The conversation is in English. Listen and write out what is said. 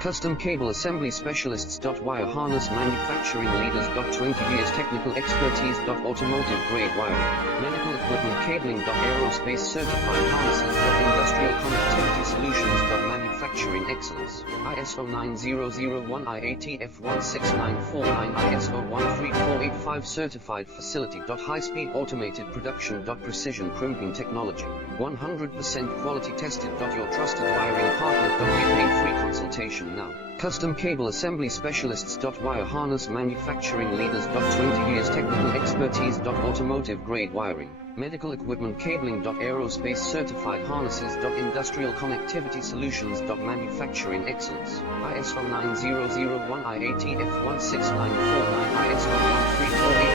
Custom Cable Assembly Specialists. Wire Harness Manufacturing Leaders. 20 years technical expertise. Automotive grade wiring, medical equipment cabling. Aerospace certified harnesses. Industrial connectivity solutions. Manufacturing excellence. ISO 9001 IATF 16949 ISO 13485 certified facility. High speed automated production. Precision crimping technology, 100% quality tested. Your trusted wiring partner. Get paid free consultation now. Custom Cable Assembly Specialists. Wire Harness Manufacturing Leaders. 20 years technical expertise. Automotive grade wiring, medical equipment cabling. Aerospace certified harnesses. Industrial connectivity solutions. Manufacturing excellence. ISO 9001 IATF 16949 ISO 13485